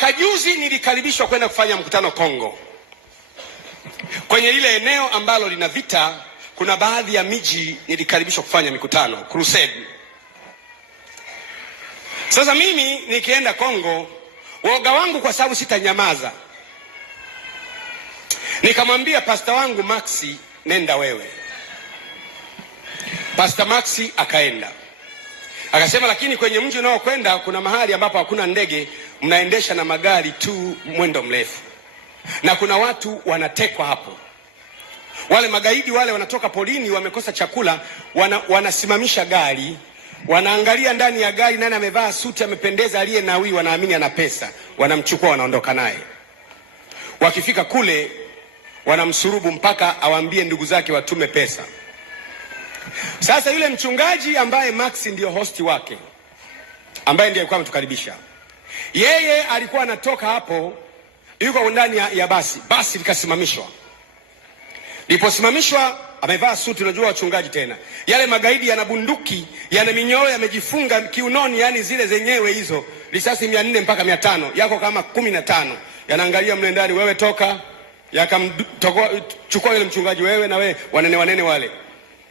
Mwaka juzi nilikaribishwa kwenda kufanya mkutano Kongo, kwenye lile eneo ambalo lina vita. Kuna baadhi ya miji nilikaribishwa kufanya mikutano crusade. Sasa mimi nikienda Kongo, woga wangu kwa sababu sitanyamaza, nikamwambia pastor wangu Maxi, nenda wewe. Pastor Maxi akaenda, akasema lakini kwenye mji unaokwenda kuna mahali ambapo hakuna ndege, mnaendesha na magari tu mwendo mrefu, na kuna watu wanatekwa hapo. Wale magaidi wale wanatoka polini, wamekosa chakula, wanasimamisha gari, wanaangalia ndani ya gari nani amevaa suti amependeza, aliye nawi, wanaamini ana pesa, wanamchukua wanaondoka naye. Wakifika kule wanamsurubu mpaka awaambie ndugu zake watume pesa. Sasa yule mchungaji ambaye Maxi ndio hosti wake, ambaye ndiye alikuwa ametukaribisha, yeye alikuwa anatoka hapo, yuko ndani ya basi likasimamishwa. Liposimamishwa amevaa suti, unajua wachungaji tena, yale magaidi yana bunduki, yana minyoo yamejifunga kiunoni, yani zile zenyewe hizo risasi 400 mpaka 500, yako kama 15, yanaangalia mle ndani, wewe toka, chukua yule mchungaji, wewe na wewe, wanene wale,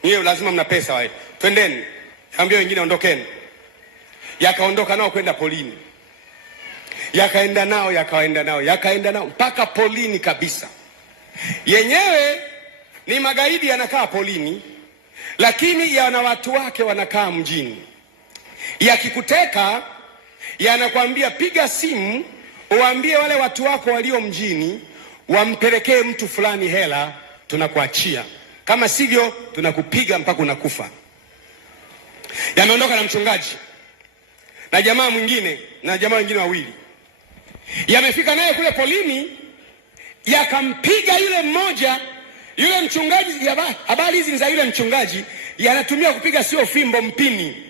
niwe lazima mna pesa wale, twendeni, ambia wengine ondokeni. Yakaondoka nao kwenda polini, yakaenda nao mpaka polini kabisa. Yenyewe ni magaidi yanakaa polini, lakini yana watu wake wanakaa mjini. Yakikuteka yanakwambia piga simu uambie wale watu wako walio mjini wampelekee mtu fulani hela, tunakuachia, kama sivyo tunakupiga mpaka unakufa. Yameondoka na mchungaji na jamaa mwingine na jamaa wengine wawili, yamefika naye kule polini, yakampiga yule mmoja. Yule mchungaji, habari hizi za yule mchungaji, yanatumia kupiga sio fimbo, mpini.